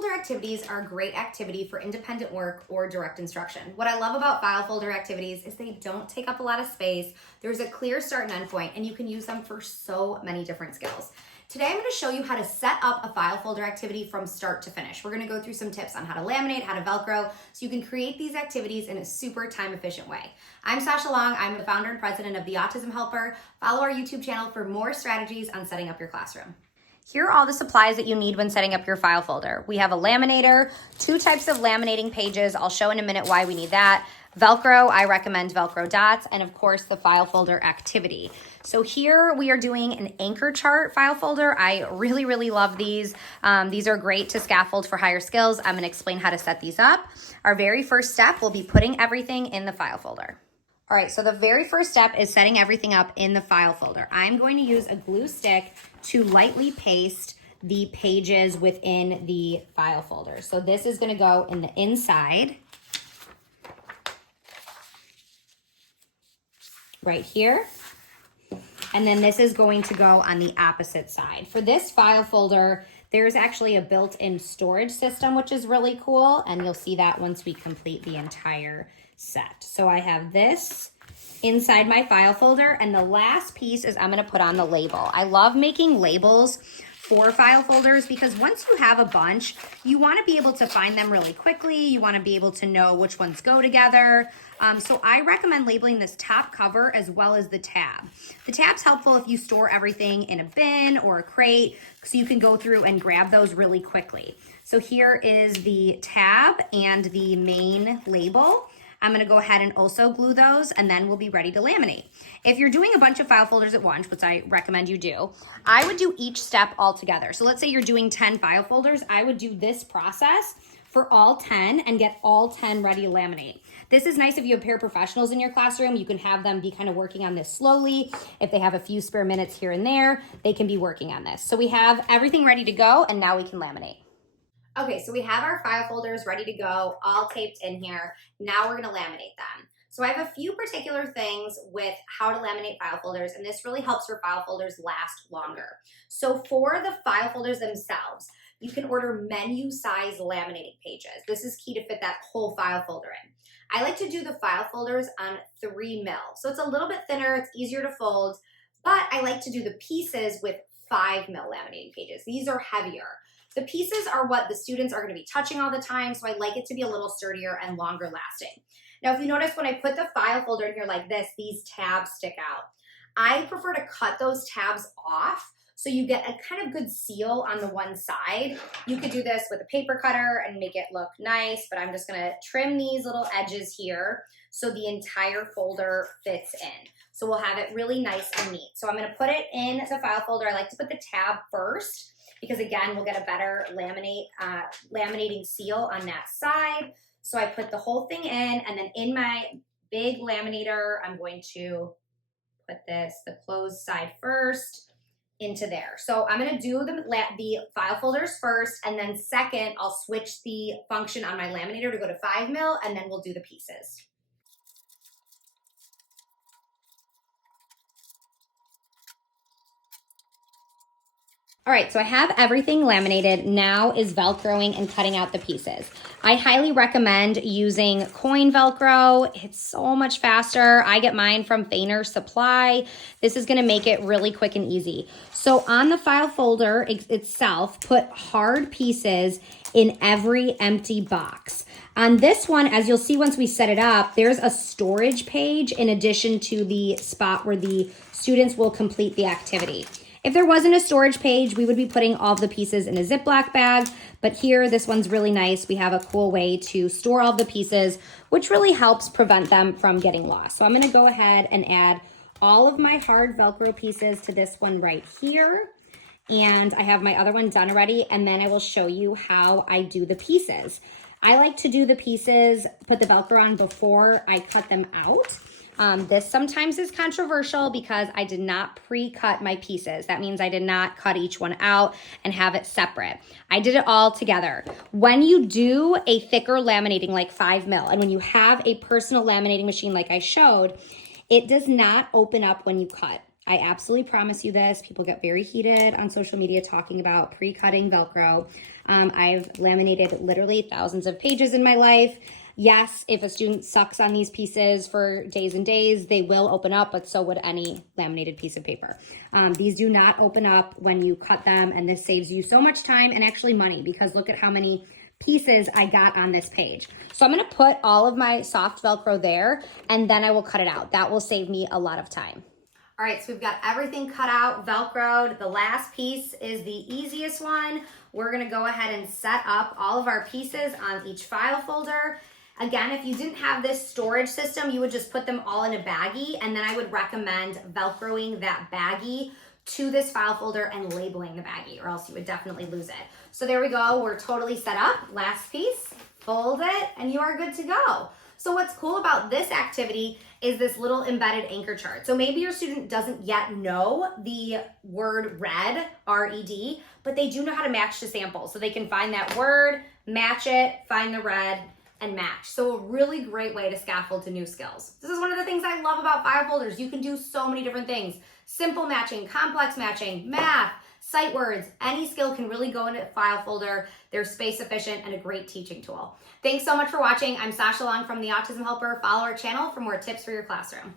folder activities are a great activity for independent work or direct instruction. What I love about file folder activities is they don't take up a lot of space. There's a clear start and end point, and you can use them for so many different skills. Today, I'm going to show you how to set up a file folder activity from start to finish. We're going to go through some tips on how to laminate, how to Velcro, so you can create these activities in a super time-efficient way. I'm Sasha Long. I'm the founder and president of the Autism Helper. Follow our YouTube channel for more strategies on setting up your classroom. Here are all the supplies that you need when setting up your file folder. We have a laminator, 2 types of laminating pages. I'll show in a minute why we need that. Velcro, I recommend Velcro dots, and of course the file folder activity. So here we are doing an anchor chart file folder. I really love these. These are great to scaffold for higher skills. I'm gonna explain how to set these up. Our very first step will be putting everything in the file folder. All right, so the very first step is setting everything up in the file folder. I'm going to use a glue stick to lightly paste the pages within the file folder. So this is gonna go in the inside, right here. And then this is going to go on the opposite side. For this file folder, there's actually a built-in storage system, which is really cool. And you'll see that once we complete the entire set. So I have this inside my file folder, and the last piece is I'm gonna put on the label. I love making labels for file folders because once you have a bunch, you wanna be able to find them really quickly. You wanna be able to know which ones go together. So I recommend labeling this top cover as well as the tab. The tab's helpful if you store everything in a bin or a crate, so you can go through and grab those really quickly. So here is the tab and the main label. I'm gonna go ahead and also glue those, and then we'll be ready to laminate. If you're doing a bunch of file folders at once, which I recommend you do, I would do each step all together. So let's say you're doing 10 file folders, I would do this process for all 10 and get all 10 ready to laminate. This is nice if you have paraprofessionals in your classroom. You can have them be kind of working on this slowly. If they have a few spare minutes here and there, they can be working on this. So we have everything ready to go, and now we can laminate. Okay, so we have our file folders ready to go, all taped in here. Now we're gonna laminate them. So I have a few particular things with how to laminate file folders, and this really helps your file folders last longer. So for the file folders themselves, you can order menu size laminating pages. This is key to fit that whole file folder in. I like to do the file folders on 3 mil. So it's a little bit thinner, it's easier to fold, but I like to do the pieces with 5 mil laminating pages. These are heavier. The pieces are what the students are gonna be touching all the time, so I like it to be a little sturdier and longer lasting. Now, if you notice when I put the file folder in here like this, these tabs stick out. I prefer to cut those tabs off so you get a kind of good seal on the one side. You could do this with a paper cutter and make it look nice, but I'm just gonna trim these little edges here so the entire folder fits in. So we'll have it really nice and neat. So I'm gonna put it in the file folder. I like to put the tab first because again, we'll get a better laminating seal on that side. So I put the whole thing in, and then in my big laminator, I'm going to put the closed side first into there. So I'm gonna do the file folders first, and then second, I'll switch the function on my laminator to go to 5 mil, and then we'll do the pieces. All right, so I have everything laminated. Now is Velcroing and cutting out the pieces. I highly recommend using coin Velcro. It's so much faster. I get mine from Feiner Supply. This is gonna make it really quick and easy. So on the file folder itself, put hard pieces in every empty box. On this one, as you'll see once we set it up, there's a storage page in addition to the spot where the students will complete the activity. If there wasn't a storage page, we would be putting all the pieces in a Ziploc bag, but here, this one's really nice. We have a cool way to store all the pieces, which really helps prevent them from getting lost. So I'm gonna go ahead and add all of my hard Velcro pieces to this one right here. And I have my other one done already, and then I will show you how I do the pieces. I like to do the pieces, put the Velcro on before I cut them out. This sometimes is controversial because I did not pre-cut my pieces. That means I did not cut each one out and have it separate. I did it all together. When you do a thicker laminating like 5 mil, and when you have a personal laminating machine like I showed, it does not open up when you cut. I absolutely promise you this. People get very heated on social media talking about pre-cutting Velcro. I've laminated literally thousands of pages in my life. Yes, if a student sucks on these pieces for days and days, they will open up, but so would any laminated piece of paper. These do not open up when you cut them, and this saves you so much time and actually money, because look at how many pieces I got on this page. So I'm gonna put all of my soft Velcro there, and then I will cut it out. That will save me a lot of time. All right, so we've got everything cut out, Velcroed. The last piece is the easiest one. We're gonna go ahead and set up all of our pieces on each file folder. Again, if you didn't have this storage system, you would just put them all in a baggie, and then I would recommend Velcroing that baggie to this file folder and labeling the baggie, or else you would definitely lose it. So there we go, we're totally set up. Last piece, fold it, and you are good to go. So what's cool about this activity is this little embedded anchor chart. So maybe your student doesn't yet know the word red, R-E-D, but they do know how to match to samples. So they can find that word, match it, find the red, and match. So a really great way to scaffold to new skills. This is one of the things I love about file folders. You can do so many different things. Simple matching, complex matching, math, sight words, any skill can really go into a file folder. They're space efficient and a great teaching tool. Thanks so much for watching. I'm Sasha Long from the Autism Helper. Follow our channel for more tips for your classroom.